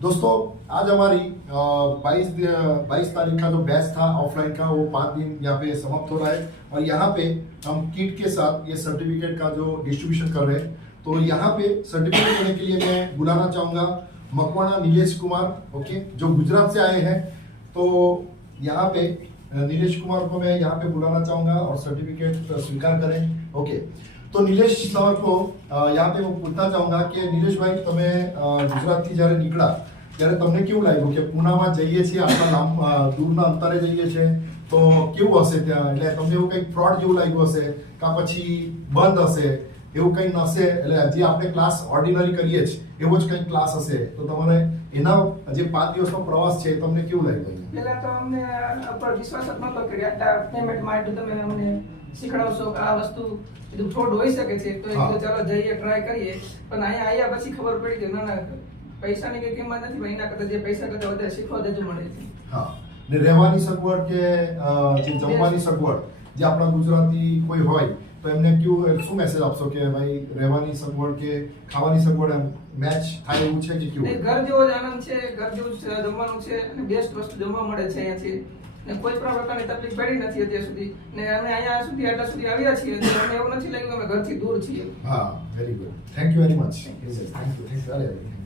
दोस्तों आज हमारी 22 तारीख का जो बैच था ऑफलाइन का वो 5 दिन यहाँ पे समाप्त हो रहा है और यहाँ पे हम किट के साथ ये सर्टिफिकेट का जो डिस्ट्रीब्यूशन कर रहे हैं। तो यहाँ पे सर्टिफिकेट देने के लिए मैं बुलाना चाहूँगा मकवाना नीलेश कुमार, ओके, जो गुजरात से आए हैं। तो यहाँ पे नीलेश कुमार को मैं यहाँ पे बुलाना चाहूँगा और सर्टिफिकेट स्वीकार करें, ओके। तो નીલેશ તમારો यहाँ पे હું પૂછના ચાહુંગા કે નીલેશભાઈ તમે ગુજરાતથી જ્યારે નીકળ્યા ત્યારે તમને કેવું લાગ્યું કે પૂનામાં જઈએ છીએ, આટલા દૂરના અંતરે જઈએ છીએ તો કેવું હશે ત્યાં? એટલે તમને એવું કંઈક ફ્રોડ જેવું લાગ્યું હશે કાં પછી બંધ હશે એવું કંઈ નશે? એટલે જે આપણે ક્લાસ ઓર્ડિનરી કરીએ છીએ એવો જ કંઈક ક્લાસ હશે તો તમારે એના જે 5 દિવસનો પ્રવાસ છે તમને કેવું લાગ્યું? પહેલા તો અમને ઉપર વિશ્વાસ જ નહોતો કર્યો, આટલા પેમેન્ટ માટે તમે અમને શીખડાવશો કે આ વસ્તુ બધું ફ્રોડ હોઈ શકે છે તો ચાલો જઈએ ટ્રાય કરીએ। પણ અહીંયા આવ્યા પછી ખબર પડી કે ના ના પૈસાની કઈ કિંમત નથી, એના કરતા જે પૈસા કરતા વધારે શીખવા દેજો મળે છે। હા, ને રહેવાની સગવડ કે જે જમવાની સગવડ જે આપણા ગુજરાતી કોઈ હોય તો એમને શું મેસેજ આપશો કે ભાઈ રહેવાની સગવડ કે ખાવાની સગવડ મેચ થાય એવું છે કે કેવું? ઘર જેવો જ આનંદ છે, ઘર જેવું જ જમવાનું છે અને બેસ્ટ વસ્તુ જમવા મળે છે અહીંયાથી ને કોઈ પણ પ્રકારની તકલીફ પડી નથી અત્યાર સુધી ને અમે અહીંયા સુધી આટલા સુધી આવ્યા છીએ તો અમને એવું નથી લાગ્યું કે અમે ઘરથી દૂર છીએ। હા, very good, thank you very much, thank you.